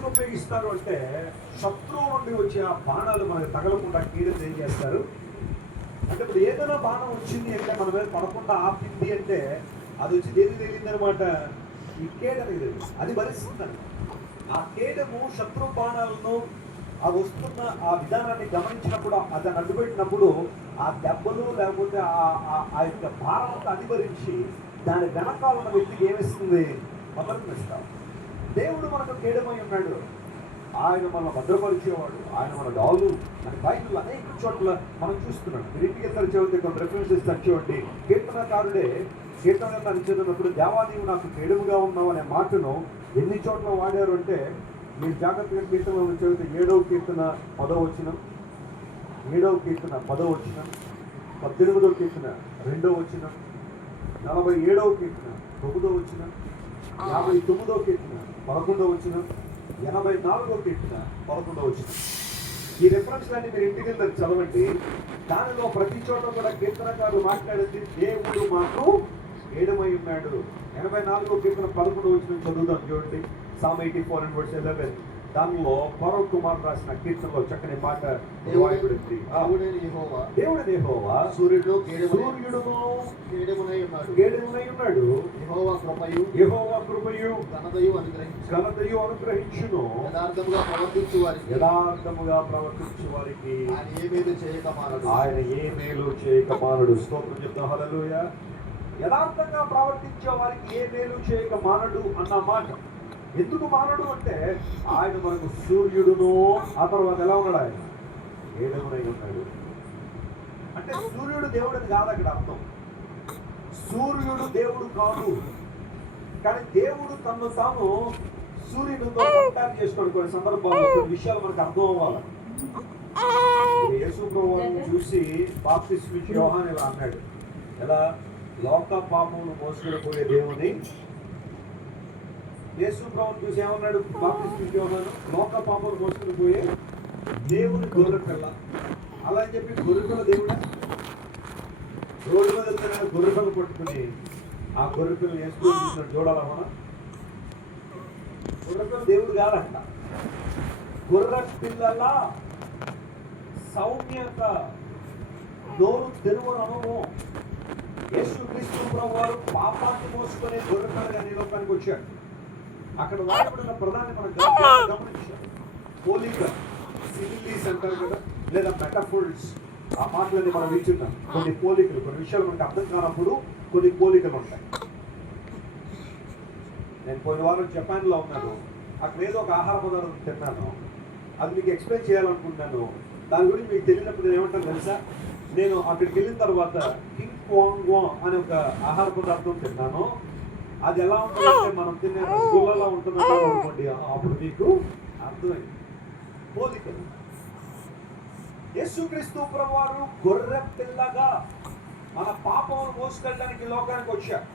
ఎందుకు ఉపయోగిస్తారు అంటే శత్రువు నుండి వచ్చే ఆ బాణాలు మనకు తగలకుండా కీడలు ఏం చేస్తారు అంటే ఇప్పుడు ఏదైనా బాణం వచ్చింది అంటే మన మీద పడకుండా ఆపింది అంటే అది వచ్చి దేనికి తగిలింది అనమాట, ఈ కేడని అది భరిస్తుందండి. ఆ కేడము శత్రు బాణాలను ఆ వస్తున్న ఆ విధానాన్ని గమనించినప్పుడు అతను అడ్డుపెట్టినప్పుడు ఆ దెబ్బలు లేకపోతే ఆ యొక్క భారం అంతా అధిభరించి దాని వెనకాల ఉన్న వ్యక్తికి ఏమిస్తుంది, అమర్పిస్తాం. దేవుడు మనకు కేడమై ఉన్నాడు, ఆయన మన భద్రపరిచేవాడు, ఆయన మన డాలు అని బైబిల్ అనేక చోట్ల మనం చూస్తున్నాం. మీరు ఇంటికి చదివితే కొన్ని రెఫరెన్సెస్ చూడండి. కీర్తనకారుడే కీర్తనకారుడు చదివినప్పుడు దేవా నీవు నాకు కేడముగా ఉన్నావు అనే మాటను ఎన్ని చోట్ల వాడారు అంటే, మీరు జాగ్రత్తగా కీర్తనలో చదివితే 7వ కీర్తన 10వ వచనం, 7వ కీర్తన 10వ వచనం, 18వ కీర్తన 2వ వచనం, 47వ కీర్తన 9వ వచనం, 59వ కీర్తన 11వ వచనం, 84వ కీర్తన 11వ వచనం. ఈ రెఫరెన్స్లన్నీ మీరు ఇంటికి వెళ్ళి చదవండి. దానిలో ప్రతి చోట కూడా కీర్తనకారులు మాట్లాడింది దేవుడు మాకు ఏడమై ఉన్నాడు. 84వ కీర్తన 11వ వచనం చదువుదాం చూడండి. Psalm 84:11. దానిలో ఫరో కుమార్ రాసిన కీర్తనలో చక్కని మాట దేవుడైన యెహోవా సూర్యుడును కేడమునై ఉన్నాడు. యెహోవా కృపయు ఘనతయు అనుగ్రహించును. యథార్థముగా ప్రవర్తించు వారికి ఆయన ఏ మేలు చేయక మానడు. స్తోత్రం చెప్తాం. హల్లెలూయా. యథార్థంగా ప్రవర్తించే వారికి ఏ మేలు చేయక మానడు అన్న మాట ఎందుకు మానడు అంటే, ఆయన మనకు సూర్యుడును, ఆ తర్వాత ఎలా ఉన్నాడు, ఆయన ఏడమునై ఉన్నాడు. అంటే సూర్యుడు దేవుడిని కాదు అక్కడ అర్థం. సూర్యుడు దేవుడు కాదు, కానీ దేవుడు తను తాను సూర్యుడితో కంపేర్ చేసుకోండి. కొన్ని సందర్భాల్లో కొన్ని విషయాలు మనకు అర్థం అవ్వాలి. యేసు ప్రభువును చూసి బాప్తిస్మా ఇచ్చే యోహాను ఇలా అన్నాడు, ఎలా లోక పాపమును మోసుకొని పోయే దేవుని. యేసు ప్రభువును చూసి ఏమన్నాడు బాప్తిస్మా ఇచ్చే యోహాను, లోక పాపమును మోసుకొని పోయే దేవుని గొర్రెపిల్ల. అలా అని చెప్పి గొర్రెపిల్ల దేవుడా? రోడ్డు మీద వెళ్తే గొర్రెపిల్ల పట్టుకుని ఆ గొర్రెపిల్ల వేసుకొని చూడాలా మనం? గొర్రెపిల్ల దేవుడు కాదంట. గొర్రె పిల్లల సౌమ్యత, నోరు తెరువనము. యేసుక్రీస్తు ప్రభువారు పాపాన్ని మోసుకునే గొర్రెపిల్లగా ఈ లోకానికి వచ్చాడు. అక్కడ వాడబడిన ప్రధాని మనం గమనించాం. పోలిక, సిమిలీస్ అంటారు కదా, లేదా మెటఫోర్స్, ఆ మాటలని మనం వింటున్నాం. కొన్ని పోలికలు, కొన్ని విషయాలు మనకు అర్థం కానప్పుడు కొన్ని పోలికలు ఉంటాయి. నేను కొన్ని వారం జపాన్లో ఉన్నాను. అక్కడ ఏదో ఒక ఆహార పదార్థం తిన్నాను, అది మీకు ఎక్స్ప్లెయిన్ చేయాలనుకుంటున్నాను. దాని గురించి మీకు తెలియనప్పుడు నేను ఏమంటాను తెలుసా? నేను అక్కడికి వెళ్ళిన తర్వాత కింగ్ క్వాంగ్వా అనే ఒక ఆహార పదార్థం తిన్నాను. అది ఎలా ఉంటుందంటే మనం తినే రసగుల్లాలా ఉంటుందంటే అనుకోండి, అప్పుడు మీకు అర్థమైంది. పోలికలు. యేసుక్రీస్తు ప్రభువారు గొర్రె పిల్లగా మన పాపమును మోసుకెళ్ళడానికి లోకానికి వచ్చారు.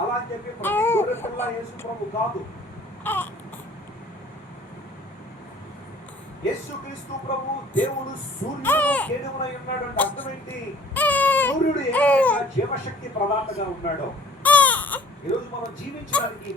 అలా అని చెప్పి ప్రతి గొర్రె పిల్ల యేసు ప్రభు కాదు. యేసుక్రీస్తు ప్రభు దేవుడు సూర్యుడు కేడమునై ఉన్నాడు అంటే అర్థం ఏంటి? సూర్యుడు ఏ జీవశక్తి ప్రదాతగా ఉన్నాడో ఈరోజు మనం జీవించడానికి